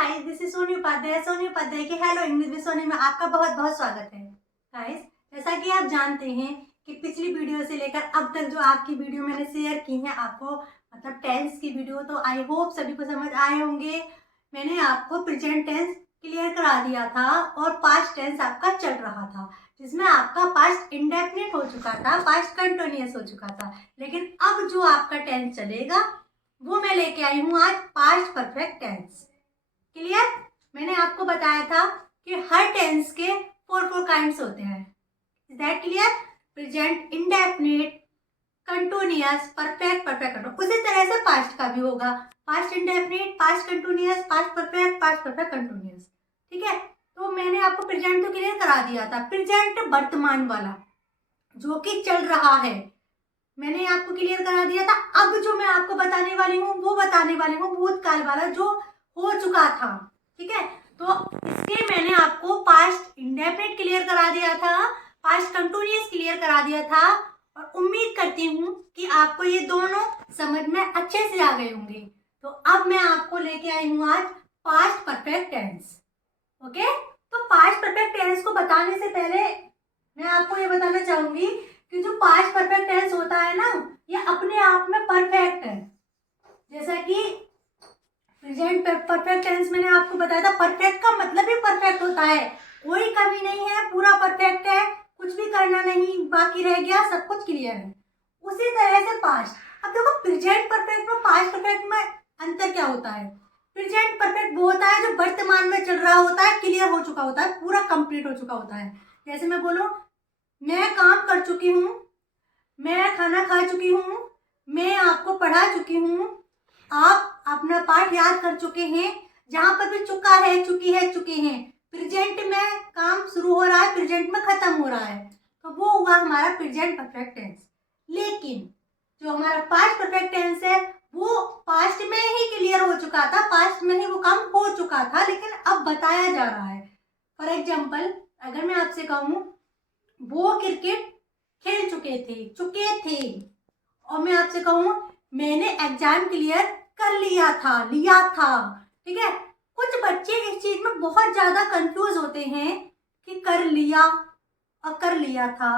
Guys, this is Soni Upadhyay के hello English with Sony में आपका बहुत बहुत स्वागत है। गाइस, जैसा कि आप जानते हैं कि पिछली वीडियो से लेकर अब तक जो आपकी वीडियो मैंने शेयर की है आपको मतलब टेंस की वीडियो, तो आई होप सभी को समझ आए होंगे। मैंने आपको प्रेजेंट टेंस क्लियर करा दिया था और पास्ट टेंस आपका चल रहा था, जिसमें आपका पास्ट इंडेफिनिट हो चुका था, पास्ट कंटिन्यूअस हो चुका था। लेकिन अब जो आपका टेंस चलेगा वो मैं लेके आई हूँ आज पास्ट परफेक्ट टेंस। क्लियर? मैंने आपको बताया था कि हर टेंस के फोर काइंड्स होते हैं। Is that clear? Present, indefinite, continuous, perfect, perfect continuous. उसी तरह से पास्ट का भी होगा, past indefinite, past continuous, past perfect continuous. ठीक है, तो मैंने आपको प्रेजेंट तो क्लियर करा दिया था। प्रेजेंट वर्तमान वाला जो कि चल रहा है मैंने आपको क्लियर करा दिया था। अब जो मैं आपको बताने वाली हूँ वो बताने वाली हूँ भूतकाल वाला जो हो चुका था। ठीक है, तो इसके मैंने आपको पास्ट इंडेफिनिट क्लियर करा दिया था, पास्ट कंटिन्यूअस क्लियर करा दिया था और उम्मीद करती हूँ कि आपको ये दोनों समझ में अच्छे से आ गए होंगे। तो अब मैं आपको लेके आई हूँ आज पास्ट परफेक्ट टेंस। ओके, तो पास्ट परफेक्ट टेंस को बताने से पहले मैं आपको ये बताना चाहूंगी कि जो पास्ट परफेक्ट टेंस होता है ना, ये अपने आप में परफेक्ट है। जैसा कि प्रेजेंट परफेक्ट टेंस मैंने आपको बताया था, परफेक्ट का मतलब ही परफेक्ट होता है, कोई कमी नहीं है, पूरा परफेक्ट है, कुछ भी करना नहीं बाकी रह गया, सब कुछ क्लियर है। उसी तरह से पास्ट। अब देखो, प्रेजेंट परफेक्ट में पास्ट परफेक्ट में अंतर क्या होता है? प्रेजेंट परफेक्ट वो होता है जो वर्तमान में चल रहा होता है, क्लियर हो चुका होता है, पूरा कंप्लीट हो चुका होता है। जैसे मैं बोलूं, मैं काम कर चुकी हूँ, मैं खाना खा चुकी हूँ, मैं आपको पढ़ा चुकी हूँ, आप अपना पाठ याद कर चुके हैं। जहां पर भी चुका है, चुकी है, चुके हैं, प्रेजेंट में काम शुरू हो रहा है, प्रेजेंट में खत्म हो रहा है, तो वो हुआ हमारा प्रेजेंट परफेक्ट टेंस। लेकिन जो हमारा पास्ट परफेक्ट टेंस है वो पास्ट में ही क्लियर हो चुका था, पास्ट में ही वो काम हो चुका था, लेकिन अब बताया जा रहा है। फॉर एग्जाम्पल, अगर मैं आपसे कहूँ वो क्रिकेट खेल चुके थे और मैं आपसे कहूँ मैंने एग्जाम क्लियर कर लिया था। ठीक है, कुछ बच्चे इस चीज में बहुत ज्यादा कंफ्यूज होते हैं कि कर लिया और कर लिया था,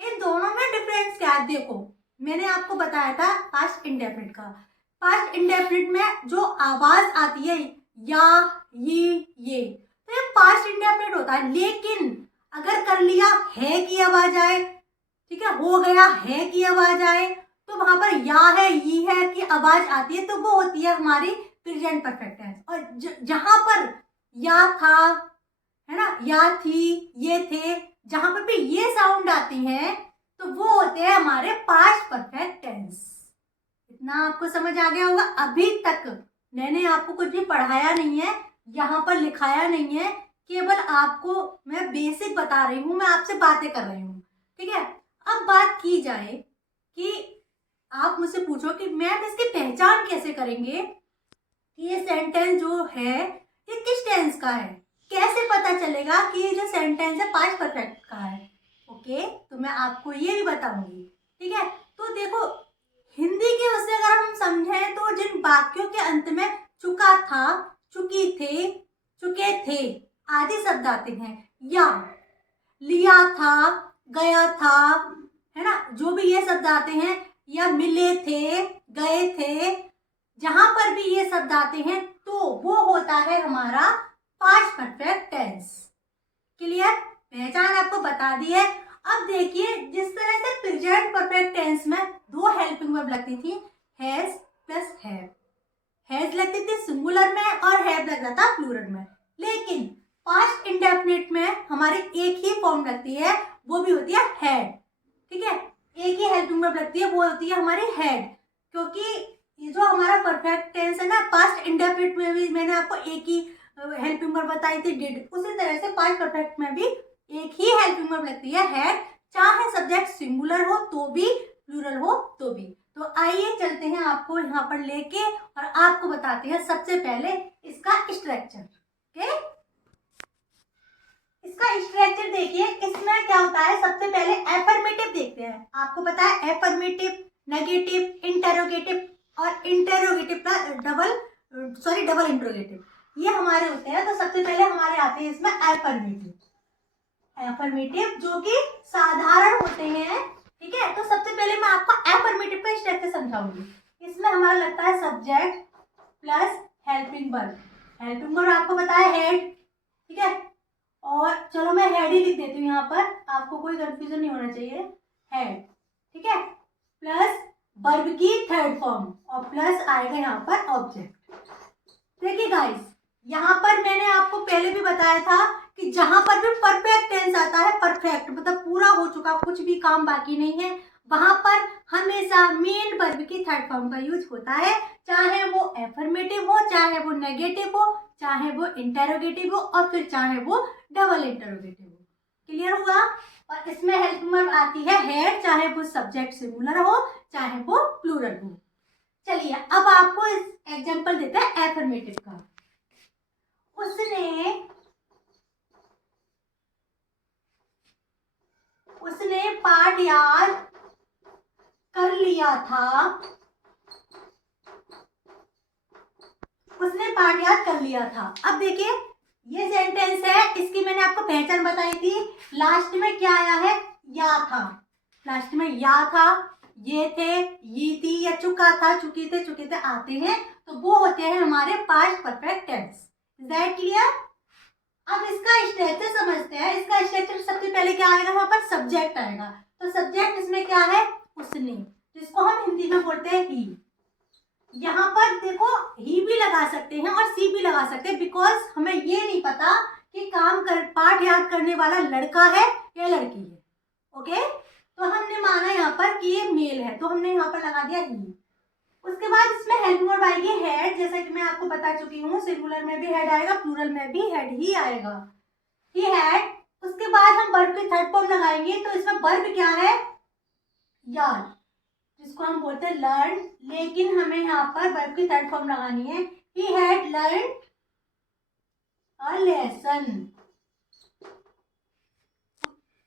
इन दोनों में डिफरेंस क्या है? देखो, मैंने आपको बताया था पास्ट इंडेफिनिट का। पास्ट इंडेफिनिट में जो आवाज आती है या ये तो ये पास्ट इंडेफिनिट होता है। लेकिन अगर कर लिया है की आवाज आए, ठीक है, हो गया है की आवाज आए, तो वहां पर या है, ये है की आवाज आती है, तो वो होती है हमारी प्रेजेंट परफेक्ट टेंस। और जहां पर या था, है ना, या थी, ये थे, जहां पर भी ये साउंड आती हैं तो वो होते हैं हमारे पास्ट परफेक्ट टेंस। इतना आपको समझ आ गया होगा। अभी तक मैंने आपको कुछ भी पढ़ाया नहीं है, यहाँ पर लिखाया नहीं है, केवल आपको मैं बेसिक बता रही हूँ, मैं आपसे बातें कर रही हूँ। ठीक है, अब बात की जाए कि आप मुझसे पूछो कि मैम इसकी पहचान कैसे करेंगे कि ये सेंटेंस जो है ये किस टेंस का है, कैसे पता चलेगा कि ये जो सेंटेंस है पास्ट परफेक्ट का है? ओके, तो मैं आपको ये भी बताऊंगी। ठीक है, तो देखो, हिंदी के उससे अगर हम समझें तो जिन वाक्यों के अंत में चुका था, चुकी थे, चुके थे आदि शब्द आते हैं, या लिया था, गया था, है ना, जो भी ये शब्द आते हैं, या मिले थे, गए थे, जहां पर भी ये शब्द आते हैं तो वो होता है हमारा पास्ट परफेक्ट टेंस। क्लियर? पहचान आपको बता दी है। अब देखिए, जिस तरह से प्रेजेंट परफेक्ट टेंस में दो हेल्पिंग वर्ब लगती थी, हैज प्लस हैव। हैज लगती थी सिंगुलर में और हैव लगता था प्लूरल में। लेकिन पास्ट इंडेफिनिट में हमारी एक ही फॉर्म लगती है, वो भी होती है हैड। ठीक है, एक ही हेल्पिंग वर्ब लगती है, वो होती है हमारी हैड। क्योंकि ये जो हमारा परफेक्ट टेंस है ना, पास्ट इंडेफिनिट में भी मैंने आपको एक ही हेल्पिंग वर्ब बताई थी, डिड। उसी तरह से पास्ट परफेक्ट में भी एक ही हेल्पिंग वर्ब लगती है, हैड, चाहे सब्जेक्ट सिंगुलर हो तो भी, प्लूरल हो तो भी। तो आइए चलते हैं आपको यहाँ पर लेके और आपको बताते हैं सबसे पहले इसका स्ट्रक्चर। ओके, इसका स्ट्रक्चर देखिए, इसमें क्या होता है, सबसे पहले एफर्मेटिव देखते हैं। आपको पता है एफर्मेटिव, नेगेटिव, इंटेरोगेटिव और इंटेरोगेटिव का डबल इंट्रोगेटिव। ये हमारे होते हैं। तो सबसे पहले हमारे आते हैं इसमें एफर्मेटिव, एफर्मेटिव जो कि साधारण होते हैं, ठीक है। तो सबसे पहले मैं आपको एफर्मेटिव का स्ट्रक्चर समझाऊंगी। इसमें हमारा लगता है subject plus helping verb. Helping verb आपको पता है हेड, ठीक है। और चलो मैं हेड ही लिख देती हूँ यहाँ पर, आपको कोई कंफ्यूजन नहीं होना चाहिए, हेड, ठीक है। प्लस वर्ब की थर्ड फॉर्म और प्लस आएगा यहाँ पर ऑब्जेक्ट। देखिए गाइस, यहाँ पर मैंने आपको पहले भी बताया था कि जहां पर भी परफेक्ट टेंस आता है, परफेक्ट मतलब पूरा हो चुका, कुछ भी काम बाकी नहीं है, वहां पर हमेशा मेन वर्ब की थर्ड फॉर्म का यूज होता है, चाहे वो एफर्मेटिव हो, चाहे वो नेगेटिव हो, चाहे वो इंटेरोगेटिव हो, और फिर चाहे वो डबल इंटेरोगेटिव हो। क्लियर हुआ। और इसमें हेल्पिंग वर्ब आती है हेड, चाहे वो सब्जेक्ट सिंगुलर हो, चाहे वो प्लूरल हो। चलिए अब आपको एग्जांपल देते हैं एफर्मेटिव का। उसने पाठ याद कर लिया था, उसने पाठ याद कर लिया था। अब देखिए ये सेंटेंस है, इसकी मैंने आपको पहचान बताई थी। लास्ट में क्या आया है, या था। लास्ट में या था, ये थे, ये थी, या चुका था, चुके थे आते हैं, तो वो होते हैं हमारे past perfect tense. Is that clear. अब इसका स्ट्रक्चर समझते हैं। इसका स्ट्रक्चर सबसे पहले क्या आएगा, यहाँ पर सब्जेक्ट आएगा। तो सब्जेक्ट इसमें क्या है, उसने, जिसको हम हिंदी में बोलते हैं ही। यहाँ पर देखो ही भी लगा सकते हैं और सी भी लगा सकते हैं, बिकॉज हमें ये नहीं पता कि पाठ याद करने वाला लड़का है या लड़की है। ओके, तो हमने माना यहाँ पर कि ये मेल है, तो हमने यहाँ पर लगा दिया ही। उसके बाद इसमें हेल्पिंग वर्ब आएगी हेड, जैसा कि मैं आपको बता चुकी हूँ, सिंगुलर में भी हेड आएगा, प्लूरल में भी हेड ही आएगा, ही हैड। उसके बाद हम वर्ब की थर्ड फॉर्म लगाएंगे, तो इसमें वर्ब क्या है, याद, जिसको हम बोलते हैं लर्न, लेकिन हमें यहाँ पर वर्ब की थर्ड फॉर्म लगानी है, he had learn a lesson.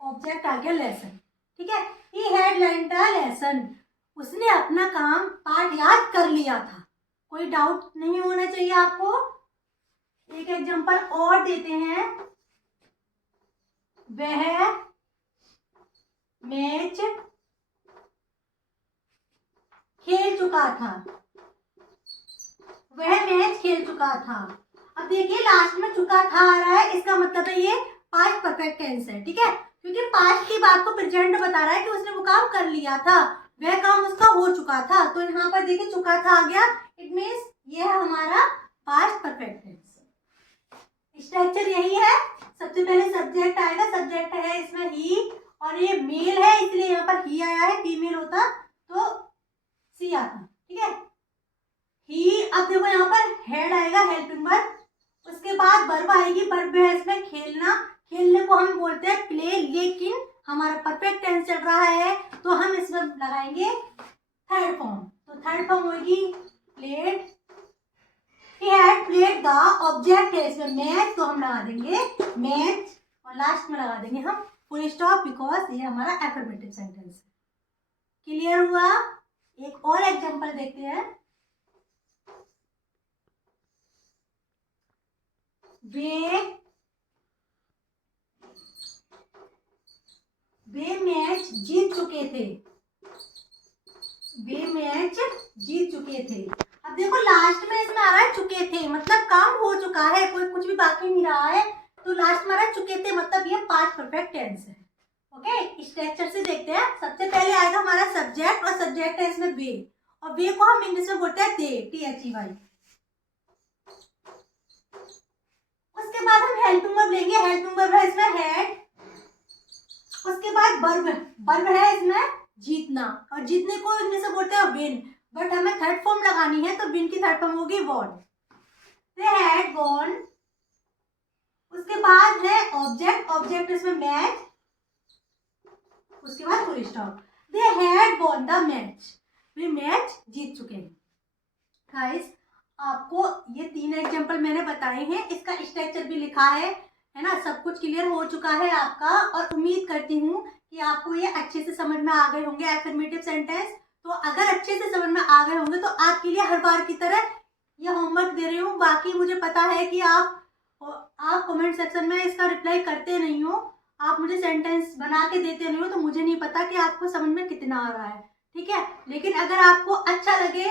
Object आ गया लेसन, ठीक है। He had learn a lesson, उसने अपना काम पाठ याद कर लिया था। कोई डाउट नहीं होना चाहिए आपको। एक एग्जांपल और देते हैं, वह मैच खेल चुका था, वह मैच खेल चुका था। अब देखिए लास्ट में चुका था आ रहा है, इसका मतलब है ये पास्ट परफेक्ट टेंस है, ठीक है, क्योंकि पास्ट की बात को प्रेजेंट बता रहा है कि उसने वो काम कर लिया था, वह काम उसका हो चुका था। तो यहाँ पर देखिए चुका था आ गया, इट मीन्स ये है हमारा पास्ट परफेक्ट टेंस। स्ट्रक्चर यही है, सबसे पहले सब्जेक्ट आएगा, सब्जेक्ट है इसमें ही, और ये मेल है इसलिए यहाँ पर ही आया है, फीमेल होता तो सी आता, ठीक है, ही। अब देखो यहाँ पर हेड आएगा, हेल्पिंग वर्ब। उसके बाद वर्ब आएगी, वर्ब है इसमें खेलना, खेलने को हम बोलते हैं प्ले, लेकिन हमारा परफेक्ट टेंस चल रहा है तो हम इसमें लगाएंगे थर्ड फॉर्म। तो थर्ड फॉर्म होगी played, he had played the, object है इसमें मैच, तो हम लगा देंगे मैच, और लास्ट में लगा देंगे हम फुल स्टॉप, बिकॉज ये हमारा एफर्मेटिव सेंटेंस है। क्लियर हुआ। एक और एग्जांपल देखते हैं, वे मैच जीत चुके थे, वे मैच जीत चुके थे। अब देखो लास्ट में इसमें आ रहा है चुके थे, मतलब काम हो चुका है, कोई कुछ भी बाकी नहीं रहा है, तो लास्ट में आ रहा है चुके थे, मतलब ये पास्ट परफेक्ट टेंस है। ओके, स्ट्रक्चर से देखते हैं। सबसे पहले आएगा हमारा सब्जेक्ट, और सब्जेक्ट है इसमें वे, और वे को हम इंग्लिश में बोलते हैं दे, THEY। उसके बाद हम हेल्पिंग वर्ब लेंगे, हेल्पिंग वर्ब है इसमें हैड। उसके बाद वर्ब, वर्ब है इसमें जीतना, और जीतने को इंग्लिश में बोलते हैं विन, बट हमें थर्ड फॉर्म लगानी है, तो विन की थर्ड फॉर्म होगी वॉन, दे हैड वॉन। उसके बाद है ऑब्जेक्ट, ऑब्जेक्ट इसमें मैच, उसके बाद full stop, they had won the match, वे मैच जीत चुके हैं। गाइस आपको ये 3 एग्जांपल मैंने बताए हैं, इसका स्ट्रक्चर भी लिखा है ना, सब कुछ क्लियर हो चुका है आपका, और उम्मीद करती हूँ कि आपको ये अच्छे से समझ में आ गए होंगे एफर्मेटिव सेंटेंस। तो अगर अच्छे से समझ में आ गए होंगे तो आपके लिए हर बार की तरह ये होमवर्क दे रही हूँ। बाकी मुझे पता है कि आप कमेंट सेक्शन में इसका रिप्लाई करते नहीं हो, आप मुझे सेंटेंस बना के देते नहीं हो, तो मुझे नहीं पता कि आपको समझ में कितना आ रहा है, ठीक है। लेकिन अगर आपको अच्छा लगे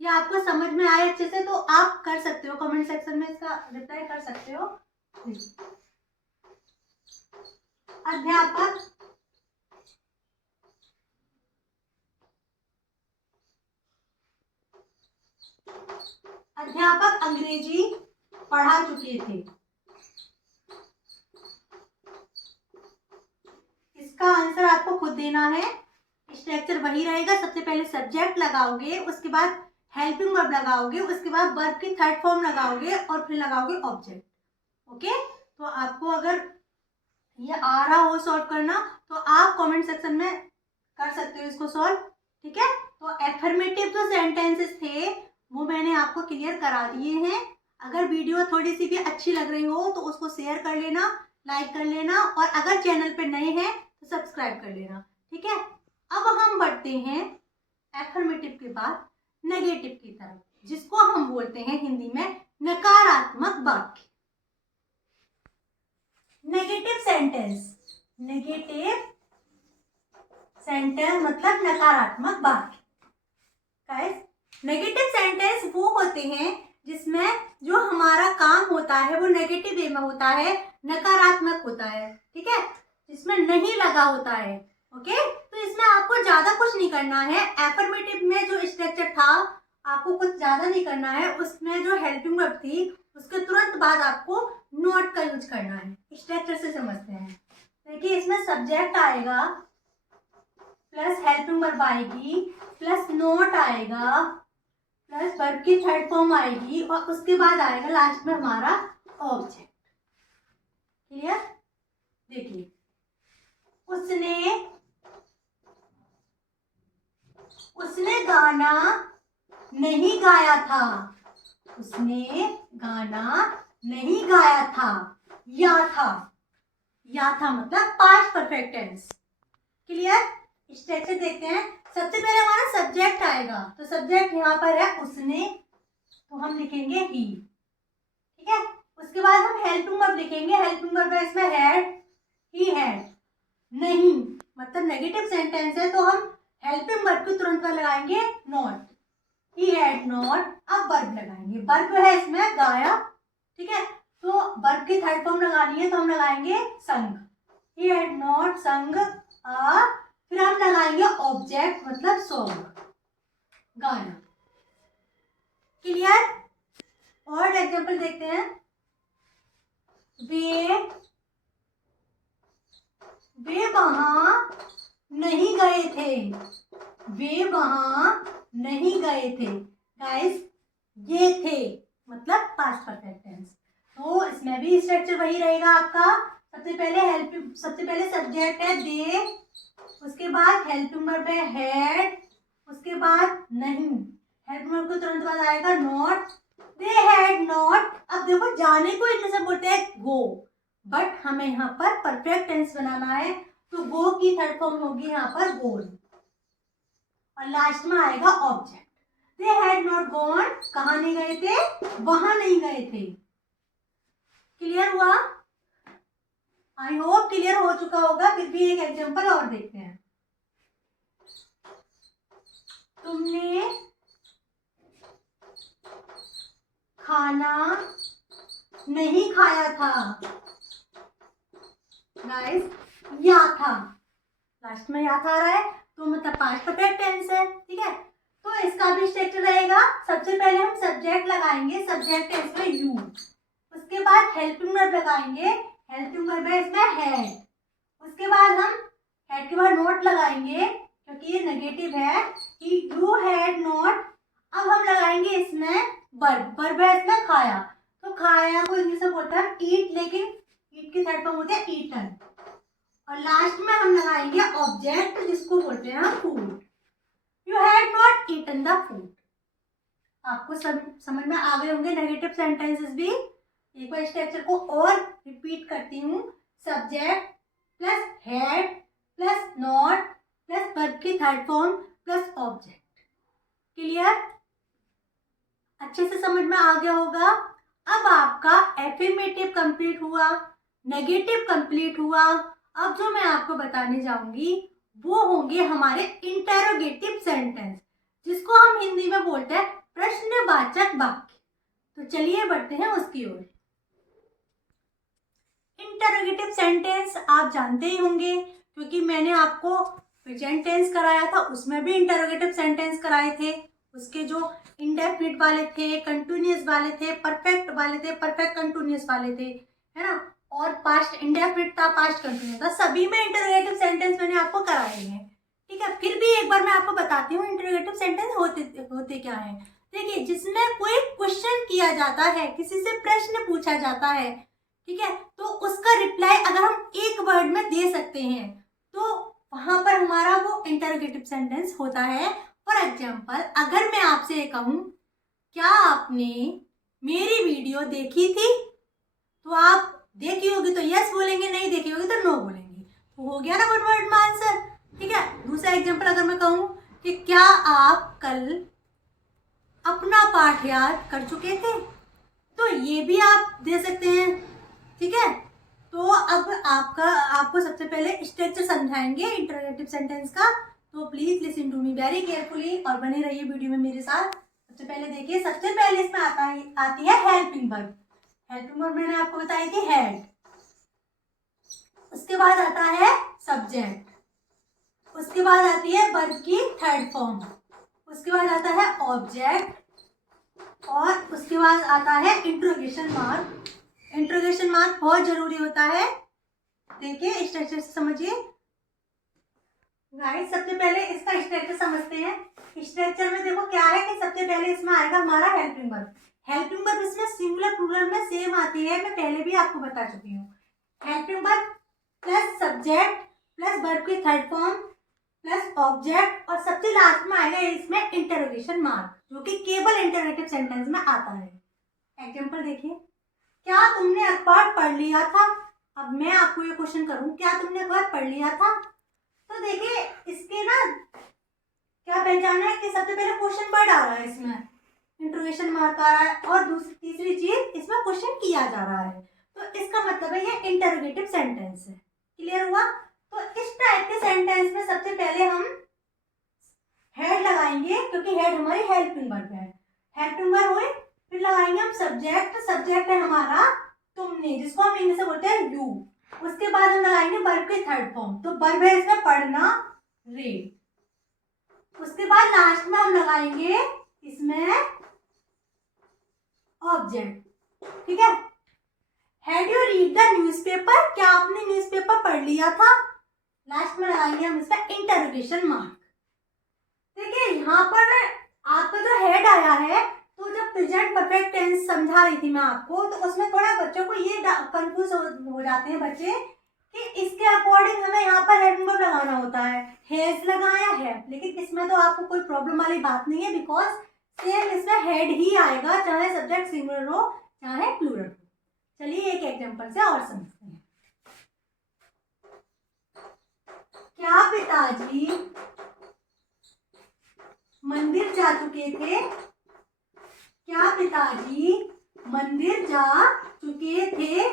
या आपको समझ में आए अच्छे से, तो आप कर सकते हो, कमेंट सेक्शन में इसका रिप्लाई कर सकते हो। अध्यापक अध्यापक अंग्रेजी पढ़ा चुके थे। इसका आंसर आपको खुद देना है। स्ट्रक्चर वही रहेगा, सबसे पहले सब्जेक्ट लगाओगे, उसके बाद हेल्पिंग वर्ब लगाओगे, उसके बाद वर्ब की थर्ड फॉर्म लगाओगे और फिर लगाओगे ऑब्जेक्ट। ओके, तो आपको अगर ये आ रहा हो सॉल्व करना तो आप कमेंट सेक्शन में कर सकते हो इसको सॉल्व, ठीक है। तो एफर्मेटिव जो सेंटेंसेस थे वो मैंने आपको क्लियर करा दिए हैं। अगर वीडियो थोड़ी सी भी अच्छी लग रही हो तो उसको शेयर कर लेना, लाइक कर लेना, और अगर चैनल पे नए हैं तो सब्सक्राइब कर लेना, ठीक है। अब हम बढ़ते हैं एफर्मेटिव के बाद नेगेटिव की तरफ, जिसको हम बोलते हैं हिंदी में नकारात्मक वाक्य। नेगेटिव सेंटेंस मतलब नकारात्मक वाक्य। गाइस, नेगेटिव सेंटेंस वो होते हैं जिसमें जो हमारा काम होता है वो नेगेटिव वे में होता है, नकारात्मक होता है, ठीक है, जिसमें नहीं लगा होता है। ओके, तो इसमें आपको ज्यादा कुछ नहीं करना है। एफर्मेटिव में जो स्ट्रक्चर था आपको कुछ ज्यादा नहीं करना है, उसमें जो हेल्पिंग वर्ब थी उसके तुरंत बाद आपको नॉट का यूज करना है। स्ट्रक्चर से समझते हैं। देखिए, इसमें सब्जेक्ट आएगा प्लस हेल्पिंग वर्ब आएगी प्लस नॉट आएगा प्लस वर्ब की थर्ड फॉर्म आएगी और उसके बाद आएगा लास्ट में हमारा ऑब्जेक्ट। क्लियर? देखिए, उसने गाना नहीं गाया था। उसने गाना नहीं गाया था। या था मतलब past perfect tense. Clear? Structure देखते हैं। सबसे पहले हमारा सब्जेक्ट आएगा, तो सब्जेक्ट यहाँ पर है उसने, तो हम लिखेंगे ही, ठीक है। उसके बाद हम हेल्पिंग वर्ब लिखेंगे। हेल्पिंग वर्ब है इसमें हैड, ही हैड। नहीं मतलब नेगेटिव सेंटेंस है, तो हम हेल्पिंग वर्ब को तुरंत में लगाएंगे नॉट। He had not. अब वर्ब लगाएंगे, वर्ब है इसमें गाया, ठीक है, तो वर्ब की थर्ड फॉर्म लगानी है तो हम लगाएंगे संग। ही हैड नॉट संग आ। फिर हम लगाएंगे ऑब्जेक्ट मतलब सॉन्ग, गाना। क्लियर? और एग्जांपल देखते हैं। वे वहां नहीं गए थे। वे वहां नहीं गए थे। गाइस, ये थे मतलब पास्ट परफेक्ट टेंस, तो इसमें भी स्ट्रक्चर वही रहेगा आपका। सबसे पहले सब्जेक्ट है दे, उसके बाद हेल्पिंग वर्ब है हैड, उसके बाद नहीं, हेल्पिंग वर्ब को तुरंत बाद आएगा नॉट। They had not. अब देखो, जाने को इंग्लिश में बोलते हैं गो, बट हमें यहाँ पर परफेक्ट टेंस बनाना है, तो गो की थर्ड फॉर्म होगी यहाँ पर गोन, और लास्ट में आएगा object. They had not gone, कहाँ नहीं गए थे, वहां नहीं गए थे। क्लियर हुआ? आई होप क्लियर हो चुका होगा। फिर भी एक एग्जांपल और देखते हैं। तुमने खाना नहीं खाया था। गाइस, या था, लास्ट में या था आ रहा है, तो मतलब पास्ट परफेक्ट टेंस है, ठीक है। तो इसका भी स्ट्रक्चर रहेगा। सबसे पहले हम सब्जेक्ट लगाएंगे, सब्जेक्ट है इसमें यू, उसके बाद हेल्पिंग वर्ब लगाएंगे, हेल्पिंग वर्ब है इसमें हैड, उसके बाद हम हैड के बाद नॉट लगाएंगे क्योंकि ये नेगेटिव है कि यू हैड नॉट। अब हम लगाएंगे इसमें वर्ब है इसमें खाया, तो खाया को इंग्लिश में बोलते हैं ईट, लेकिन ईट की थर्ड फॉर्म होती है ईटन, और लास्ट में हम लगाएंगे ऑब्जेक्ट जिसको बोलते हैं food. You had not eaten the food. आपको समझ में आ गए होंगे नेगेटिव सेंटेंसेस भी। एक बार स्ट्रक्चर को और रिपीट करती हूँ। Subject plus had plus not plus verb की third form plus object. Clear? अच्छे से समझ में आ गया होगा। अब आपका एफर्मेटिव कंप्लीट हुआ, नेगेटिव कंप्लीट हुआ। अब जो मैं आपको बताने जाऊंगी वो होंगे हमारे इंटेरोगेटिव सेंटेंस, जिसको हम हिंदी में बोलते हैं प्रश्नवाचक वाक्य। तो चलिए बढ़ते हैं उसकी ओर। इंटेरोगेटिव सेंटेंस आप जानते ही होंगे, क्योंकि मैंने आपको प्रेजेंट टेंस कराया था, उसमें भी इंटेरोगेटिव सेंटेंस कराए थे। उसके जो इंडेफिनिट वाले थे, कंटिन्यूअस वाले थे, परफेक्ट वाले थे, परफेक्ट कंटिन्यूअस वाले थे, है ना, और पास्ट इंडेफिनिट था, पास्ट कंटिन्यूअस था। सभी में इंटेरोगेटिव सेंटेंस मैंने आपको कराए हैं। ठीक है, फिर भी एक बार मैं आपको बताती हूँ इंटेरोगेटिव सेंटेंस होते क्या है। देखिए, जिसमें कोई क्वेश्चन किया जाता है, किसी से प्रश्न पूछा जाता है, ठीक है, तो उसका रिप्लाई अगर हम एक वर्ड में दे सकते हैं तो वहां पर हमारा वो इंटरोगेटिव सेंटेंस होता है। फॉर एग्जाम्पल, अगर मैं आपसे कहूं क्या आपने मेरी वीडियो देखी थी, तो आप देखी होगी तो यस बोलेंगे, नहीं देखी होगी तो नो बोलेंगे। तो हो गया ना वन वर्ड में आंसर। ठीक है, दूसरा एग्जाम्पल अगर मैं कहूं कि क्या आप कल अपना पाठ याद कर चुके थे, तो ये भी आप दे सकते हैं। ठीक है, तो अब आपको सबसे पहले स्ट्रक्चर समझाएंगे इंटरोगेटिव सेंटेंस का। तो please listen to me very carefully और बने रहिए वीडियो में मेरे साथ। सबसे पहले देखिए, सबसे पहले इसमें आती है हेल्पिंग वर्ब। हेल्पिंग वर्ब मैंने आपको बताई थी हेड। उसके बाद आता है सब्जेक्ट। उसके बाद आती है वर्ब की थर्ड फॉर्म। उसके बाद आता है ऑब्जेक्ट और उसके बाद आता है इंट्रोगेशन मार्क। इंट्रोगेशन मार्क बहुत जरूरी होता है। देखिए, स्ट्रक्चर से समझिए गाइस। सबसे पहले इसका स्ट्रक्चर समझते हैं। स्ट्रक्चर में देखो क्या है कि सबसे पहले इसमें आएगा हमारा हेल्पिंग वर्ब। हेल्पिंग वर्ब इसमें सिंगुलर प्लूरल में सेम आती है, मैं पहले भी आपको बता चुकी हूँ। Helping verb plus subject plus verb की थर्ड फॉर्म प्लस ऑब्जेक्ट और सबसे लास्ट में आएगा इसमें इंटरोगेशन मार्क, जो कि केवल इंटरोगेटिव सेंटेंस में आता है। एग्जांपल देखिए, क्या तुमने अखबार पढ़ लिया था। अब मैं आपको ये क्वेश्चन करूं, क्या तुमने अखबार पढ़ लिया था, तो देखिए इसके ना क्या पहचाना है कि सबसे पहले क्वेश्चन वर्ड आ रहा है, इसमें इंट्रोगेशन मार्क आ रहा है और दूसरी तीसरी चीज इसमें क्वेश्चन किया जा रहा है। तो इसका मतलब है ये इंटरोगेटिव सेंटेंस है। क्लियर हुआ। तो इस टाइप के सेंटेंस में सबसे पहले हम हेड लगाएंगे, क्योंकि हेड हमारी हेल्पिंग वर्ब है। हेल्पिंग वर्ब हुई, फिर लगाएंगे हम सब्जेक्ट। सब्जेक्ट है हमारा तुमने, जिसको हम इंग्लिश में बोलते हैं यू। उसके बाद हम लगाएंगे वर्ब की थर्ड फॉर्म, तो वर्ब है इसमें पढ़ना, रीड। उसके बाद लास्ट में हम लगाएंगे इसमें ऑब्जेक्ट। ठीक है, had you read the newspaper, क्या आपने न्यूज़पेपर पढ़ लिया था। लास्ट में लगाएंगे हम इसका इंटरोगेशन मार्क। देखिए, यहाँ पर आपका जो हेड आया है, तो जब प्रेजेंट परफेक्ट टेंस समझा रही थी मैं आपको, तो उसमें थोड़ा बच्चों को ये कंफ्यूज हो जाते हैं बच्चे कि इसके अकॉर्डिंग हमें यहाँ पर हेड वर्ब लगाना होता है। हैज लगाया है, लेकिन इसमें तो आपको कोई प्रॉब्लम वाली बात नहीं है, बिकॉज सेम इसमें हेड ही आएगा, चाहे सब्जेक्ट सिंगुलर हो चाहे प्लूरल हो। चलिए एक एग्जांपल से और समझते हैं। क्या पिताजी मंदिर जा चुके थे, क्या पिताजी मंदिर जा चुके थे।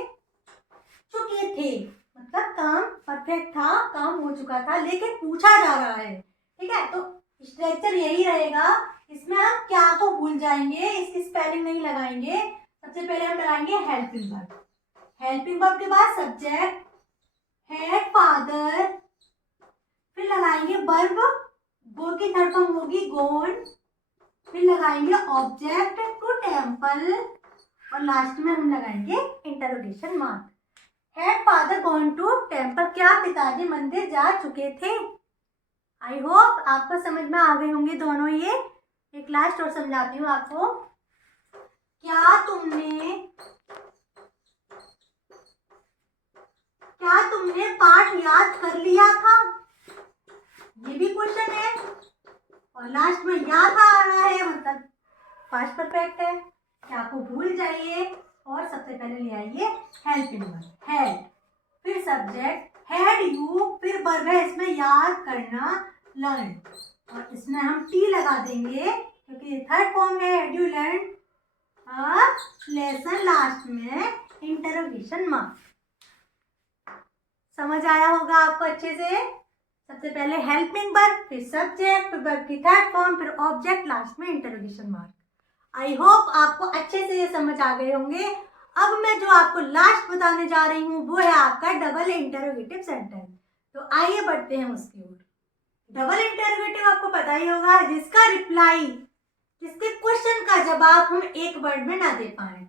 चुके थे मतलब काम परफेक्ट था, काम हो चुका था, लेकिन पूछा जा रहा है। ठीक है, तो स्ट्रक्चर यही रहेगा। इसमें हम क्या को भूल जाएंगे, इसकी स्पेलिंग नहीं लगाएंगे। सबसे पहले हम लगाएंगे हेल्पिंग वर्ब। हेल्पिंग वर्ब के बाद सब्जेक्ट हैड फादर, फिर लगाएंगे वर्ब, गो की थर्ड फॉर्म होगी गोन, फिर लगाएंगे ऑब्जेक्ट टू टेम्पल और लास्ट में हम लगाएंगे interrogation mark. Had father gone to temple, क्या पिताजी मंदिर जा चुके थे। आई होप आपको समझ में आ गए होंगे दोनों ये। एक लास्ट और समझाती हूँ आपको। क्या तुमने पाठ याद कर लिया था, ये भी क्वेश्चन है। और लास्ट में याद आ रहा है, मतलब पास्ट परफेक्ट है। क्या को भूल जाइए और सबसे पहले ले आइए हेल्पिंग वर्ब हैड, फिर सब्जेक्ट हैड यू, फिर वर्ब है इसमें याद करना लर्न, और इसमें हम टी लगा देंगे क्योंकि ये थर्ड फॉर्म है had you learn. Lesson last में इंटरोगेशन मार्क। समझ आया होगा आपको अच्छे से। सबसे पहले हेल्पिंग वर्ब, फिर सब्जेक्ट, फिर वर्ब की थर्ड फॉर्म, फिर ऑब्जेक्ट, लास्ट में इंटरोगेशन मार्क। आई होप आपको अच्छे से ये समझ आ गए होंगे। अब मैं जो आपको लास्ट बताने जा रही हूँ वो है आपका डबल इंटरोगेटिव सेंटेंस। तो आइए बढ़ते हैं उसकी ओर। डबल इंटरोगेटिव आपको पता ही होगा, जिसका रिप्लाई, जिसके क्वेश्चन का जवाब हम एक वर्ड में ना दे पाए,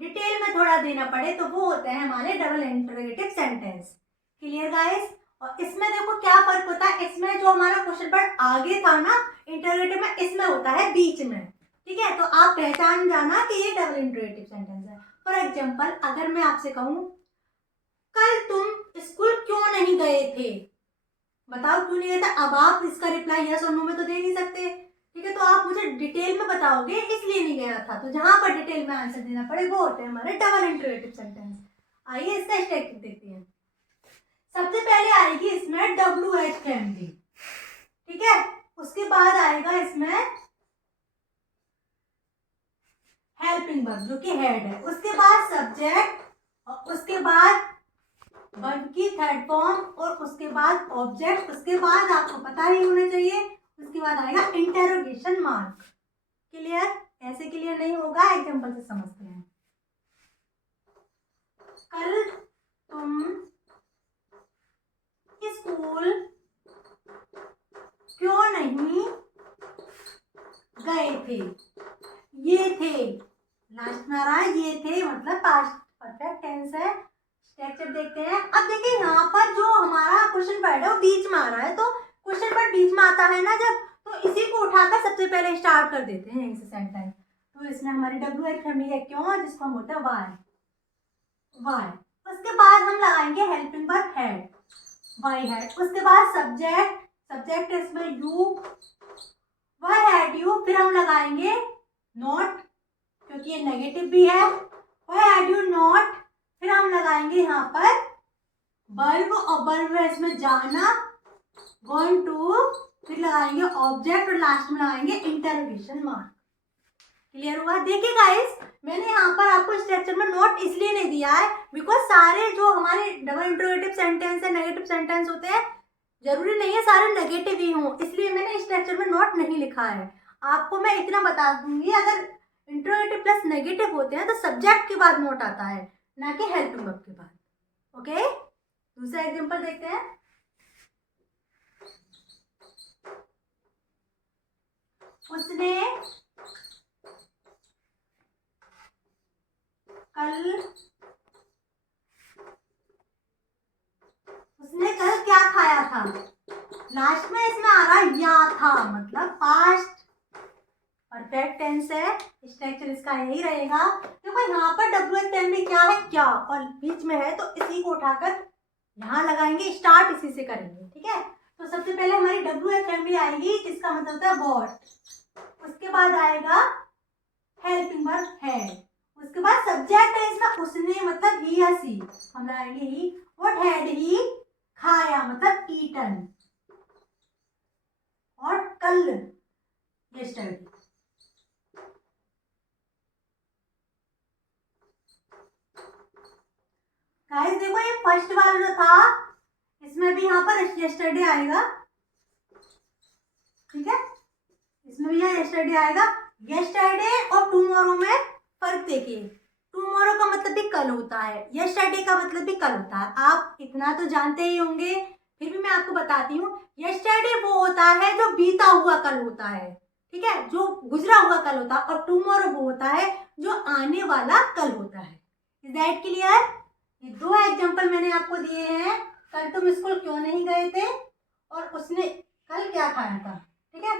डिटेल में थोड़ा देना पड़े, तो वो होते हैं हमारे double interrogative sentence. Clear guys? और इसमें देखो क्या फर्क होता है, इसमें जो हमारा क्वेश्चन वर्ड आगे था ना इंटरोगेटिव में, इसमें होता है बीच में। ठीक है, तो आप पहचान जाना कि ये डबल इंटरोगेटिव सेंटेंस है। फॉर एग्जाम्पल, अगर मैं आपसे कहूँ कल तुम स्कूल क्यों नहीं गए थे, बताओ क्यों नहीं गए थे। अब आप इसका रिप्लाई यस और नो में तो दे नहीं सकते। ठीक है, तो आप मुझे डिटेल में बताओगे इसलिए नहीं गया था। तो जहां पर डिटेल में आंसर देना पड़े वो होते हैं हमारे डबल इंटरोगेटिव सेंटेंस। आइए इसका स्ट्रक्चर देखते हैं। सबसे पहले आएगी इसमें WH फैमिली। ठीक है, उसके बाद आएगा इसमें हेल्पिंग वर्ब जो कि हेड है, उसके बाद सब्जेक्ट, और उसके बाद वर्ब की थर्ड फॉर्म, और उसके बाद ऑब्जेक्ट, उसके बाद आपको पता ही होना चाहिए, उसके बाद आएगा इंटरोगेशन मार्क। क्लियर? ऐसे क्लियर नहीं होगा, एग्जांपल से समझते हैं। कल तुम स्कूल क्यों नहीं गए थे। ये थे लास्ट में आ रहा है, ये थे मतलब पास्ट परफेक्ट टेंस है। स्ट्रक्चर देखते हैं। अब देखिए यहाँ पर जो हमारा क्वेश्चन वर्ड है वो बीच में आ रहा है, तो क्वेश्चन वर्ड बीच में आता है ना जब, तो इसी को उठाकर सबसे पहले स्टार्ट कर देते हैं यहीं से सेंटेंस। तो इसमें हमारी WH फैमिली है क्यों, जिसको हम बोलते हैं वाई। उसके बाद हम लगाएंगे helping verb had, why had. उसके बाद सब्जेक्ट इसमें यू, वाई हेड यू। फिर हम लगाएंगे नॉट, क्योंकि ये नेगेटिव भी है, वाई हेड यू नॉट। फिर हम लगाएंगे यहाँ पर वर्ब, और वर्ब है इसमें जाना, गोइंग टू। फिर लगाएंगे ऑब्जेक्ट, और लास्ट में लगाएंगे इंटरोगेशन मार्क। क्लियर हुआ? देखिए गाइस, मैंने यहाँ पर आपको स्ट्रक्चर में नोट इसलिए नहीं दिया है बिकॉज सारे जो हमारे डबल इंटरोगेटिव सेंटेंस है, नेगेटिव सेंटेंस होते हैं, जरूरी नहीं है सारे नेगेटिव ही हों, इसलिए मैंने स्ट्रक्चर में नोट नहीं लिखा है। आपको मैं इतना बता दूंगी, अगर इंटरोगेटिव प्लस नेगेटिव होते हैं तो सब्जेक्ट के बाद नोट आता है, ना कि हेल्पिंग वर्ब के बाद। ओके, दूसरा एग्जांपल देखते हैं। उसने कल क्या खाया था। लास्ट में इसमें आ रहा है या था, मतलब पास्ट परफेक्ट टेंस है, स्ट्रक्चर इसका यही रहेगा। देखो यहाँ पर WH फैमिली क्या है, क्या, और बीच में है, तो इसी को उठाकर यहाँ लगाएंगे, स्टार्ट इसी से करेंगे। ठीक है, तो सबसे पहले हमारी WH फैमिली आएगी, जिसका मतलब होता है वॉट। उसके बाद आएगा हेल्पिंग वर्ब हैड। उसके बाद सब्जेक्ट है इसमें उसने, मतलब ही या सी, हम लगाएंगे ही। व्हाट हैड ही खाया, मतलब ईटन। और कल यस्टरडे। गाइस देखो ये फर्स्ट वाला जो था, इसमें भी यहाँ पर यस्टरडे आएगा। ठीक है, इसमें भी यहाँ यस्टरडे आएगा। यस्टरडे और टुमारो में फर्क देखिए, टुमारो का मतलब भी कल होता है, यस्टरडे का मतलब भी कल होता है। आप इतना तो जानते ही होंगे, फिर भी मैं आपको बताती हूँ। यस्टरडे वो होता है जो बीता हुआ कल होता है, ठीक है, जो गुजरा हुआ कल होता है, और टुमारो वो होता है जो आने वाला कल होता है। Is that clear? ये दो एग्जाम्पल मैंने आपको दिए हैं, कल तुम स्कूल क्यों नहीं गए थे, और उसने कल क्या खाया था। ठीक है,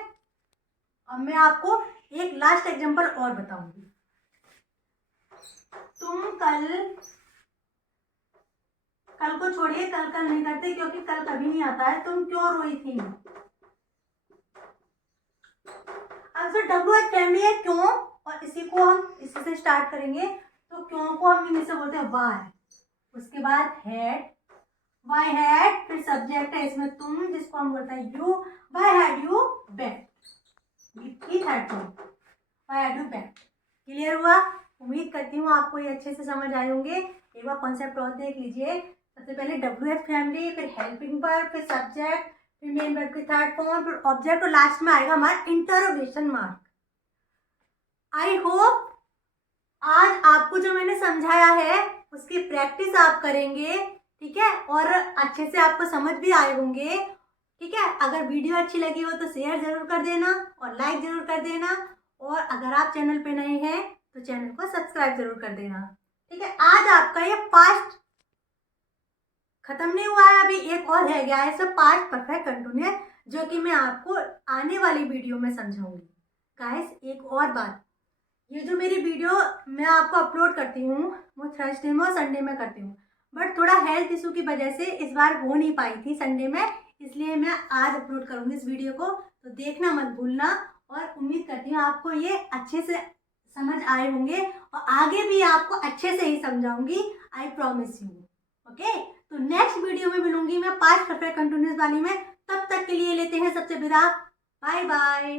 अब मैं आपको एक लास्ट एग्जांपल और बताऊंगी। तुम कल को छोड़िए, कल नहीं करते क्योंकि कल कभी नहीं आता है। तुम क्यों रोई थी। अब जो WH फैमिली है क्यों, और इसी को हम इसी से स्टार्ट करेंगे, तो क्यों को हम इंग्लिश से बोलते हैं वाई। उसके बाद हैड, वाई हैड, फिर सब्जेक्ट है इसमें तुम, जिसको हम बोलते हैं you. Why had you bat, की third form, why had you bat. Clear हुआ? उम्मीद करती हूँ आपको ये अच्छे से समझ आए होंगे। एक बार कॉन्सेप्ट और देख लीजिए। सबसे पहले WH फैमिली, फिर हेल्पिंग वर्ब, फिर सब्जेक्ट, फिर मेन वर्ब की थर्ड फॉर्म, फिर ऑब्जेक्ट और लास्ट में आएगा हमारा इंटरोगेशन मार्क। आई होप आज आपको जो मैंने समझाया है उसकी प्रैक्टिस आप करेंगे, ठीक है, और अच्छे से आपको समझ भी आए होंगे, ठीक है। अगर वीडियो अच्छी लगी हो तो शेयर जरूर कर देना और लाइक जरूर कर देना, और अगर आप चैनल पे नए हैं तो चैनल को सब्सक्राइब जरूर कर देना, ठीक है। आज आपका ये पास्ट खत्म नहीं हुआ है, अभी एक और रह गया है, सब पास्ट परफेक्ट कंटिन्यूअस, जो कि मैं आपको आने वाली वीडियो में समझाऊंगी। गाइस एक और बात, ये जो मेरी वीडियो मैं आपको अपलोड करती हूँ वो थर्सडे में और संडे में करती हूँ, बट थोड़ा हेल्थ इशू की वजह से इस बार हो नहीं पाई थी संडे में, इसलिए मैं आज अपलोड करूँगी इस वीडियो को, तो देखना मत भूलना। और उम्मीद करती हूँ आपको ये अच्छे से समझ आए होंगे और आगे भी आपको अच्छे से ही समझाऊंगी, आई प्रॉमिस यू। ओके, तो नेक्स्ट वीडियो में मिलूंगी मैं पास्ट परफेक्ट कंटिन्यूअस वाली में। तब तक के लिए लेते हैं सबसे विदा, बाय बाय।